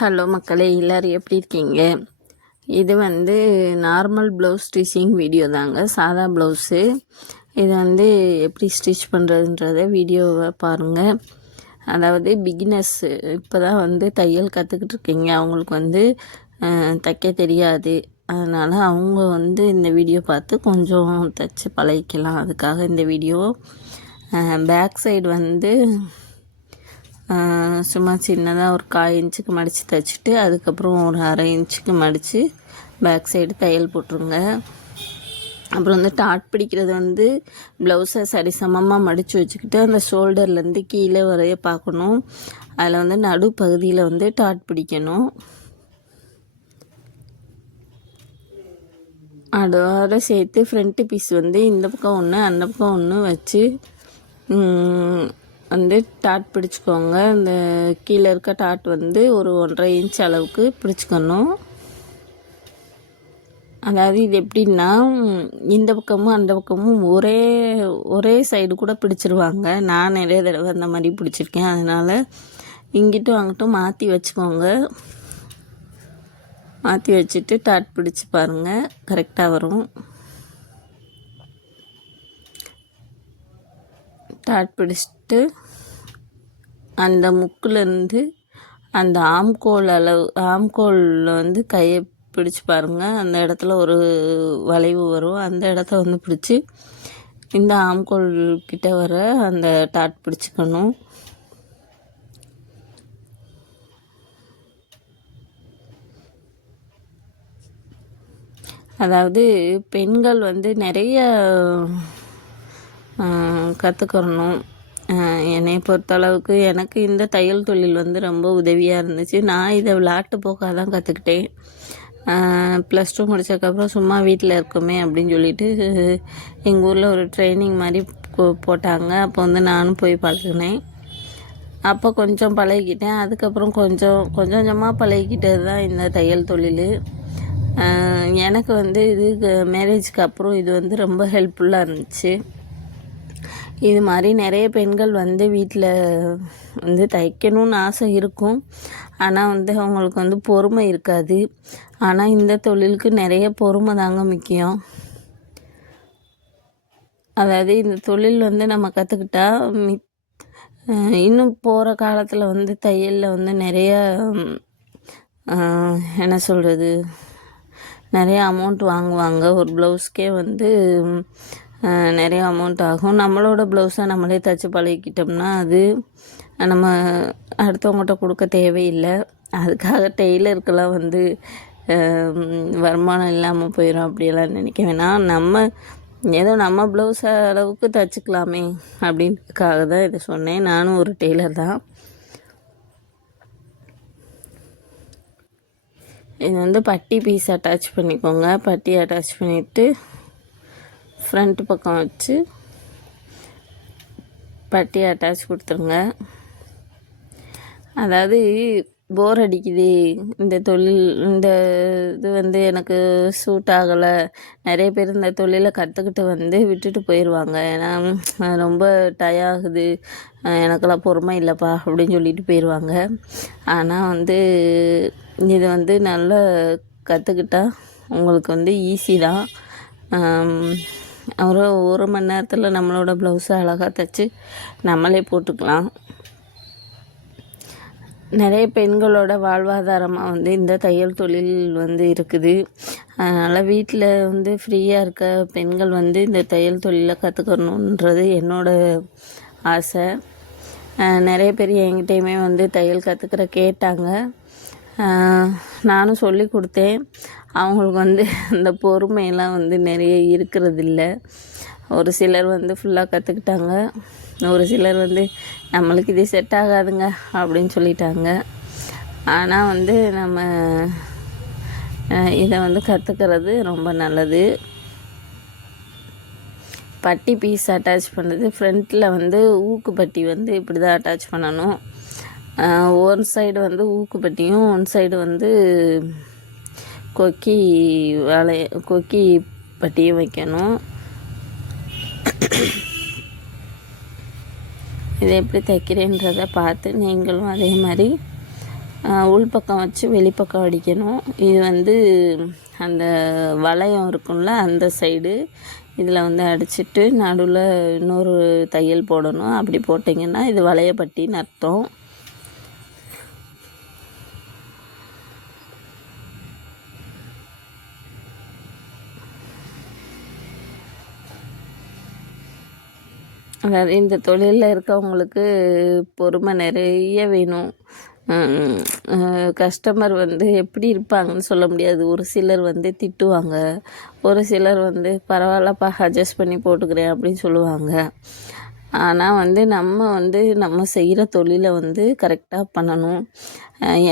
Hello மக்களே, எல்லோரும் எப்படி இருக்கீங்க? இது வந்து நார்மல் ப்ளவுஸ் ஸ்டிச்சிங் வீடியோ தாங்க, சாதா ப்ளவுஸு. இது வந்து எப்படி ஸ்டிச் பண்ணுறதுன்றத வீடியோவை பாருங்கள். அதாவது பிகினர்ஸ் இப்போ தான் வந்து தையல் கற்றுக்கிட்டு இருக்கீங்க, அவங்களுக்கு வந்து தைக்க தெரியாது. அதனால் அவங்க வந்து இந்த வீடியோ பார்த்து கொஞ்சம் தைச்சி பழகிக்கலாம். அதுக்காக இந்த வீடியோ. பேக் சைடு வந்து சும்மா சின்னதாக ஒரு 1/4 இன்ச்சுக்கு மடித்து தைச்சிட்டு அதுக்கப்புறம் ஒரு 1/2 இன்ச்சுக்கு மடித்து பேக் சைடு தையல் போட்டுருங்க. அப்புறம் வந்து டாட் பிடிக்கிறது வந்து ப்ளவுஸை சரிசமமாக மடித்து வச்சுக்கிட்டு அந்த ஷோல்டர்லேருந்து கீழே வரைய பார்க்கணும். அதில் வந்து நடுப்பகுதியில் வந்து டாட் பிடிக்கணும். அதோட சேர்த்து ஃப்ரண்ட்டு பீஸ் வந்து இந்த பக்கம் ஒன்று அந்த பக்கம் ஒன்று வச்சு வந்து டாட் பிடிச்சிக்கோங்க. இந்த கீழே இருக்க டாட் வந்து ஒரு 1.5 இன்ச் அளவுக்கு பிடிச்சிக்கணும். அதாவது இது எப்படின்னா, இந்த பக்கமும் அந்த பக்கமும் ஒரே சைடு கூட பிடிச்சிருவாங்க. நான் நிறைய தடவை அந்த மாதிரி பிடிச்சிருக்கேன். அதனால் இங்கிட்டும் அங்கிட்டும் மாற்றி வச்சுக்கோங்க. மாற்றி வச்சுட்டு டாட் பிடிச்சி பாருங்கள், கரெக்டாக வரும். டாட் பிடிச்சிட்டு அந்த முக்குலேருந்து அந்த ஆம்கோலில் வந்து கையை பிடிச்சி பாருங்கள். அந்த இடத்துல ஒரு வளைவு வரும். அந்த இடத்த வந்து பிடிச்சி இந்த ஆம்கோல் கிட்ட வர அந்த டாட் பிடிச்சிக்கணும். அதாவது பெண்கள் வந்து நிறைய கற்றுக்கணும். என்னை பொறுத்தளவுக்கு எனக்கு இந்த தையல் தொழில் வந்து ரொம்ப உதவியாக இருந்துச்சு. நான் இதை விளையாட்டு போக்காக தான் கற்றுக்கிட்டேன். +2 முடித்ததுக்கப்புறம் சும்மா வீட்டில் இருக்கோமே அப்படின்னு சொல்லிட்டு எங்கள் ஊரில் ஒரு ட்ரைனிங் மாதிரி போட்டாங்க. அப்போ வந்து நானும் போய் பழகினேன். அப்போ கொஞ்சம் பழகிக்கிட்டேன். அதுக்கப்புறம் கொஞ்சம் கொஞ்சமாக பழகிக்கிட்டது தான் இந்த தையல் தொழில். எனக்கு வந்து இது மேரேஜுக்கு அப்புறம் இது வந்து ரொம்ப ஹெல்ப்ஃபுல்லாக இருந்துச்சு. இது மாதிரி நிறைய பெண்கள் வந்து வீட்டில் வந்து தைக்கணும்னு ஆசை இருக்கும். ஆனால் வந்து அவங்களுக்கு வந்து பொறுமை இருக்காது. ஆனால் இந்த தொழிலுக்கு நிறைய பொறுமை தாங்க முக்கியம். அதாவது இந்த தொழில் வந்து நம்ம கற்றுக்கிட்டா இன்னும் போகிற காலத்தில் வந்து தையலில் வந்து நிறைய என்ன சொல்கிறது, நிறைய அமௌண்ட் வாங்குவாங்க. ஒரு ப்ளவுஸ்க்கே வந்து நிறைய அமௌண்ட் ஆகும். நம்மளோட ப்ளவுஸை நம்மளே தைச்சி பழகிக்கிட்டோம்னா அது நம்ம அடுத்தவங்கள்ட்ட கொடுக்க தேவையில்லை. அதுக்காக டெய்லருக்கெல்லாம் வந்து வருமானம் இல்லாமல் போயிடும் அப்படியெல்லாம் நினைக்க வேணாம். ஏதோ நம்ம ப்ளவுஸ் அளவுக்கு தைச்சிக்கலாமே அப்படின்றதுக்காக தான் இதை சொன்னேன். நானும் ஒரு டெய்லர் தான். இது வந்து பட்டி பீஸ் அட்டாச் பண்ணிக்கோங்க. பட்டி அட்டாச் பண்ணிவிட்டு ஃப்ரண்ட் பக்கம் வச்சு பட்டி அட்டாச் கொடுத்துருங்க. அதாவது போர் அடிக்குது, இந்த தொழில் இந்த இது வந்து எனக்கு சூட் ஆகலை. நிறைய பேர் இந்த தொழிலை கற்றுக்கிட்டு வந்து விட்டுட்டு போயிடுவாங்க. ஏன்னா ரொம்ப ஆகுது, எனக்கெல்லாம் பொறுமை இல்லைப்பா அப்படின்னு சொல்லிட்டு போயிடுவாங்க. ஆனால் வந்து இது வந்து நல்லா கற்றுக்கிட்டா உங்களுக்கு வந்து ஈஸி தான். ஒரு மணி நேரத்தில் நம்மளோட ப்ளவுஸை அழகாக தைச்சி நம்மளே போட்டுக்கலாம். நிறைய பெண்களோட வாழ்வாதாரமாக வந்து இந்த தையல் தொழில் வந்து இருக்குது. அதனால் வீட்டில் வந்து ஃப்ரீயாக இருக்க பெண்கள் வந்து இந்த தையல் தொழிலை கற்றுக்கணுன்றது என்னோடய ஆசை. நிறைய பேர் என்கிட்டையுமே வந்து தையல் கற்றுக்கிற கேட்டாங்க. நானும் சொல்லி கொடுத்தேன். அவங்களுக்கு வந்து அந்த பொறுமையெல்லாம் வந்து நிறைய இருக்கிறதில்ல. ஒரு சிலர் வந்து ஃபுல்லாக கற்றுக்கிட்டாங்க. ஒரு சிலர் வந்து நம்மளுக்கு இது செட் ஆகாதுங்க அப்படின்னு சொல்லிட்டாங்க. ஆனால் வந்து நம்ம இதை வந்து கற்றுக்கிறது ரொம்ப நல்லது. பட்டி பீஸ் அட்டாச் பண்ணுறது ஃப்ரண்ட்டில் வந்து ஊக்குப்பட்டி வந்து இப்படி தான் அட்டாச் பண்ணணும். ஒன் சைடு வந்து ஊக்குப்பட்டியும் ஒன் சைடு வந்து கொக்கி பட்டியும் வைக்கணும். இதை எப்படி தைக்கிறேன்றதை பார்த்து நீங்களும் அதே மாதிரி உள்பக்கம் வச்சு வெளிப்பக்கம் அடிக்கணும். இது வந்து அந்த வளையம் இருக்கும்ல அந்த சைடு இதில் வந்து அடிச்சுட்டு நடுவில் இன்னொரு தையல் போடணும். அப்படி போட்டிங்கன்னா இது வளையப்பட்டின்னு அர்த்தம். அதாவது இந்த தொழிலில் இருக்கவங்களுக்கு பொறுமை நிறைய வேணும். கஸ்டமர் வந்து எப்படி இருப்பாங்கன்னு சொல்ல முடியாது. ஒரு சிலர் வந்து திட்டுவாங்க, ஒரு சிலர் வந்து பரவாயில்லப்பா அட்ஜஸ்ட் பண்ணி போட்டுக்கிறேன் அப்படின்னு சொல்லுவாங்க. ஆனால் வந்து நம்ம செய்கிற தொழிலை வந்து கரெக்டாக பண்ணணும்.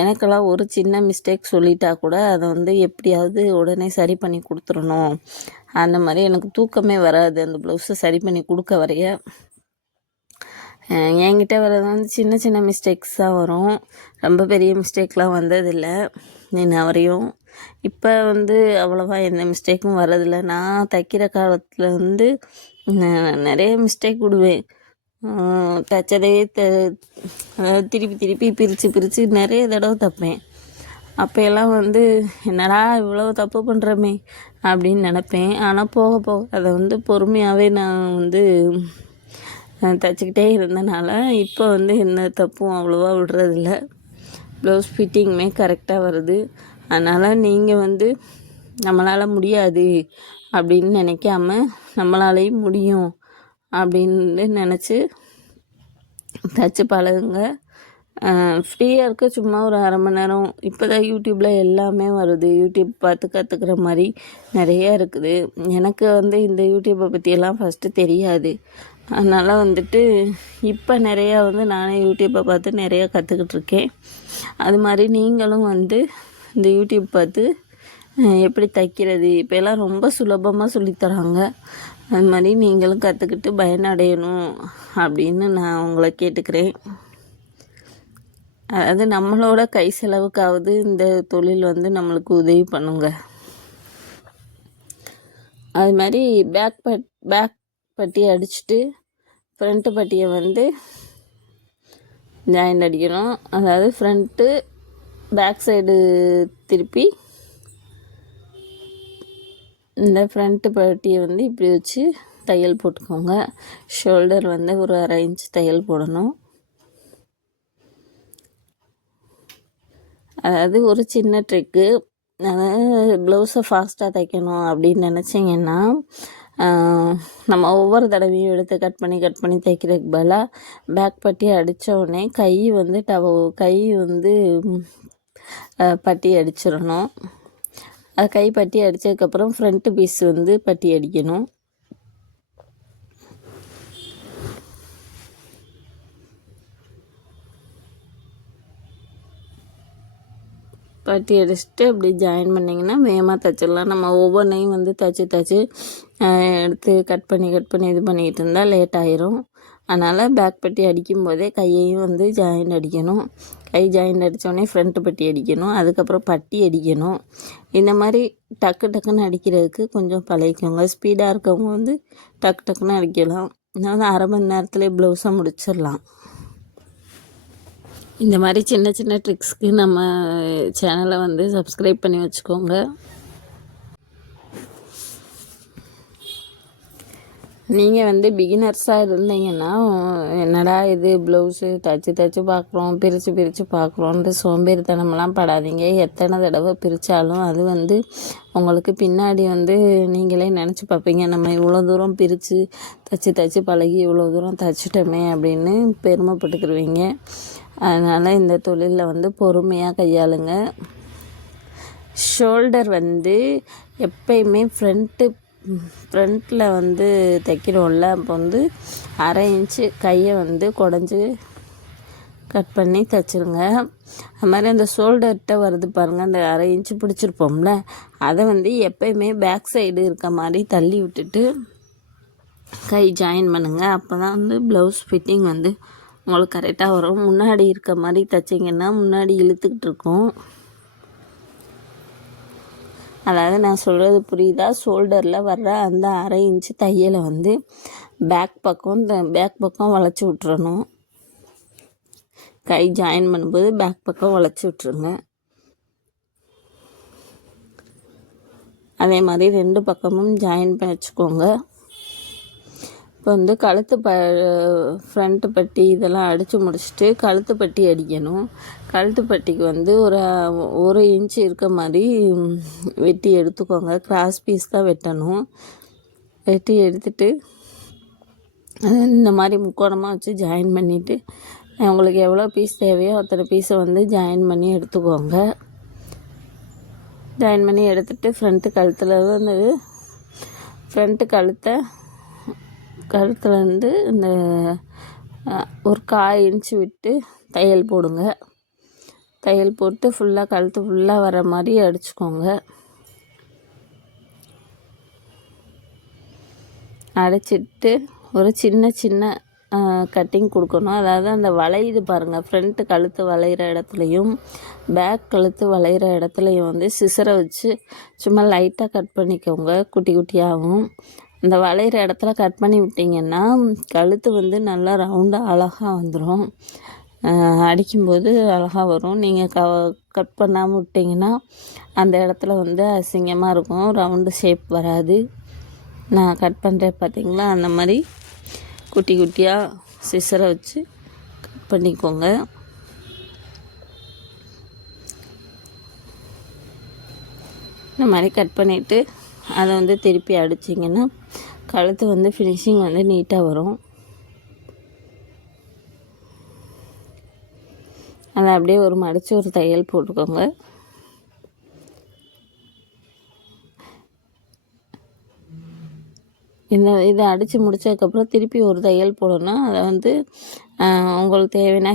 எனக்கெல்லாம் ஒரு சின்ன மிஸ்டேக் சொல்லிட்டா கூட அதை வந்து எப்படியாவது உடனே சரி பண்ணி கொடுத்துடணும். அந்த மாதிரி எனக்கு தூக்கமே வராது அந்த ப்ளவுஸை சரி பண்ணி கொடுக்க வரைய. என்கிட்ட வர்றது வந்து சின்ன சின்ன மிஸ்டேக்ஸ் தான் வரும். ரொம்ப பெரிய மிஸ்டேக்லாம் வந்ததில்லை இன்ன வரையும். இப்போ வந்து அவ்வளோவா எந்த மிஸ்டேக்கும் வர்றதில்லை. நான் தைக்கிற காலத்தில் வந்து நிறைய மிஸ்டேக் விடுவேன். தைச்சதே அதாவது திருப்பி திருப்பி பிரித்து நிறைய தடவை தைப்பேன். அப்போயெல்லாம் வந்து என்னடா இவ்வளோ தப்பு பண்ணுறமே அப்படின்னு நினப்பேன். ஆனால் போக போக அதை வந்து பொறுமையாகவே நான் வந்து தைச்சிக்கிட்டே இருந்தனால இப்போ வந்து எந்த தப்பும் அவ்வளோவா விடுறதில்ல. ப்ளவுஸ் ஃபிட்டிங்குமே கரெக்டாக வருது. அதனால் நீங்கள் வந்து நம்மளால் முடியாது அப்படின்னு நினைக்காம நம்மளாலேயும் முடியும் அப்படின்னு நினச்சி தைச்சி பழகுங்க. ஃப்ரீயாக இருக்க சும்மா ஒரு அரை மணி நேரம். இப்போ தான் யூடியூப்பில் எல்லாமே வருது. யூடியூப் பார்த்து கற்றுக்கிற மாதிரி நிறையா இருக்குது. எனக்கு வந்து இந்த யூடியூப்பை பற்றியெல்லாம் ஃபஸ்ட்டு தெரியாது. அதனால் வந்துட்டு இப்போ நிறையா வந்து நானே யூடியூப்பை பார்த்து நிறையா கற்றுக்கிட்ருக்கேன். அது மாதிரி நீங்களும் வந்து இந்த யூடியூப் பார்த்து எப்படி தைக்கிறது இப்போ எல்லாம் ரொம்ப சுலபமாக சொல்லித்தராங்க. அது மாதிரி நீங்களும் கற்றுக்கிட்டு பயனடையணும் அப்படின்னு நான் உங்களை கேட்டுக்கிறேன். அதாவது நம்மளோட கை செலவுக்காவது இந்த தொழில் வந்து நம்மளுக்கு உதவி பண்ணுங்க. அது மாதிரி பேக் பட்டி அடிச்சுட்டு ஃப்ரண்ட்டு பட்டியை வந்து ஜாயிண்ட் அடிக்கணும். அதாவது ஃப்ரண்ட்டு பேக் சைடு திருப்பி இந்த ஃப்ரண்ட்டு பட்டியை வந்து இப்படி வச்சு தையல் போட்டுக்கோங்க. ஷோல்டர் வந்து ஒரு 1/2 இன்ச் தையல் போடணும். அதாவது ஒரு சின்ன ட்ரிக்கு, அதாவது ப்ளவுஸை ஃபாஸ்ட்டாக தைக்கணும் அப்படின்னு நினச்சிங்கன்னா நம்ம ஒவ்வொரு தடவையும் எடுத்து கட் பண்ணி தைக்கிறதுக்கு பதிலாக பேக் பட்டி அடித்த உடனே கை வந்து பட்டி அடிச்சிடணும். அது கை பட்டி அடித்ததுக்கப்புறம் ஃப்ரண்ட்டு பீஸ் வந்து பட்டி அடிக்கணும். பட்டி அடிச்சுட்டு அப்படி ஜாயின் பண்ணிங்கன்னா வேகமாக தைச்சிடலாம். நம்ம ஒவ்வொன்றையும் வந்து தைச்சி எடுத்து கட் பண்ணி இது பண்ணிக்கிட்டு இருந்தால் லேட் ஆயிரும். அதனால் பேக் பட்டி அடிக்கும் போதே கையையும் வந்து ஜாயின் அடிக்கணும். கை ஜாயின் அடித்தோடனே ஃப்ரண்ட்டு பட்டி அடிக்கணும். அதுக்கப்புறம் பட்டி அடிக்கணும். இந்த மாதிரி டக்குன்னு அடிக்கிறதுக்கு கொஞ்சம் பழகிக்கோங்க. ஸ்பீடாக இருக்கவங்க வந்து டக்குன்னு அடிக்கலாம். அதாவது 1/2 மணி நேரத்துலேயே ப்ளவுஸை முடிச்சிடலாம். இந்த மாதிரி சின்ன ட்ரிக்ஸ்க்கு நம்ம சேனலை வந்து சப்ஸ்கிரைப் பண்ணி வச்சுக்கோங்க. நீங்கள் வந்து பிகினர்ஸாக இருந்தீங்கன்னா என்னடா இது ப்ளவுஸு தைச்சி பார்க்குறோம், பிரித்து பார்க்குறோன்ட்டு சோம்பேறித்தனமெல்லாம் படாதீங்க. எத்தனை தடவை பிரித்தாலும் அது வந்து உங்களுக்கு பின்னாடி வந்து நீங்களே நினச்சி பார்ப்பீங்க, நம்ம இவ்வளோ தூரம் பிரித்து தைச்சி பழகி இவ்வளோ தூரம் தைச்சிட்டோமே அப்படின்னு பெருமைப்பட்டுக்கிடுவீங்க. அதனால் இந்த தொழிலில் வந்து பொறுமையாக கையாளுங்க. ஷோல்டர் வந்து எப்பயுமே ஃப்ரண்ட்டில் வந்து தைக்கிறோம்ல, அப்போ வந்து 1/2 இன்ச்சு கையை வந்து குடஞ்சி கட் பண்ணி தைச்சிருங்க. அது மாதிரி அந்த ஷோல்டர்கிட்ட வருது பாருங்கள், அந்த 1/2 இன்ச்சு பிடிச்சிருப்போம்ல, அதை வந்து எப்பயுமே பேக் சைடு இருக்க மாதிரி தள்ளி விட்டுட்டு கை ஜாயின் பண்ணுங்கள். அப்போ தான் வந்து ப்ளவுஸ் ஃபிட்டிங் வந்து உங்களுக்கு கரெக்டாக வரும். முன்னாடி இருக்க மாதிரி தைச்சிங்கன்னா முன்னாடி இழுத்துக்கிட்டு இருக்கும். அதாவது நான் சொல்கிறது புரியுதா? ஷோல்டரில் வர்ற அந்த 1/2 இன்ச்சு தையலை வந்து பேக் பக்கம் வளைச்சி விட்டுறணும். கை ஜாயின் பண்ணும்போது பேக் பக்கம் வளைச்சி விட்ருங்க. அதே மாதிரி 2 பக்கமும் ஜாயின் பண்ணி வச்சுக்கோங்க. இப்போ வந்து கழுத்து ஃப்ரண்ட்டு பட்டி இதெல்லாம் அடித்து முடிச்சுட்டு கழுத்து பட்டி அடிக்கணும். கழுத்து பட்டிக்கு வந்து ஒரு 1 இன்ச்சு இருக்க மாதிரி வெட்டி எடுத்துக்கோங்க. கிராஸ் பீஸ் தான் வெட்டணும். வெட்டி எடுத்துட்டு இந்த மாதிரி முக்கோணமாக வச்சு ஜாயின் பண்ணிவிட்டு உங்களுக்கு எவ்வளோ பீஸ் தேவையோ அத்தனை பீஸை வந்து ஜாயின் பண்ணி எடுத்துக்கோங்க. ஜாயின் பண்ணி எடுத்துகிட்டு ஃப்ரண்ட்டு கழுத்தில் வந்து ஃப்ரண்ட்டு கழுத்தில் வந்து இந்த ஒரு 1/4 இன்ச்சு விட்டு தையல் போடுங்க. தையல் போட்டு ஃபுல்லாக கழுத்து ஃபுல்லாக வர மாதிரி அடிச்சுக்கோங்க. அடிச்சிட்டு ஒரு சின்ன கட்டிங் கொடுக்கணும். அதாவது அந்த வளையுது பாருங்கள், ஃப்ரண்ட்டு கழுத்து வளைகிற இடத்துலையும் பேக் கழுத்து வளைகிற இடத்துலையும் வந்து சிசரை வச்சு சும்மா லைட்டாக கட் பண்ணிக்கோங்க. குட்டி குட்டியாகவும் அந்த வளைகிற இடத்துல கட் பண்ணி விட்டிங்கன்னா கழுத்து வந்து நல்லா ரவுண்டாக அழகாக வந்துடும். அடிக்கும்போது அழகாக வரும். நீங்கள் கட் பண்ணாமல் விட்டிங்கன்னா அந்த இடத்துல வந்து அசிங்கமாக இருக்கும், ரவுண்டு ஷேப் வராது. நான் கட் பண்ணுறேன் பார்த்தீங்களா, அந்த மாதிரி குட்டி குட்டியாக சிசரை வச்சு கட் பண்ணிக்கோங்க. இந்த மாதிரி கட் பண்ணிவிட்டு அதை வந்து திருப்பி அடிச்சிங்கன்னா கழுத்து வந்து ஃபினிஷிங் வந்து நீட்டாக வரும். அதை அப்படியே மடித்து ஒரு தையல் போட்டுக்கோங்க. இதை அடித்து முடித்ததுக்கப்புறம் திருப்பி ஒரு தையல் போடணும். அதை வந்து உங்களுக்கு தேவையான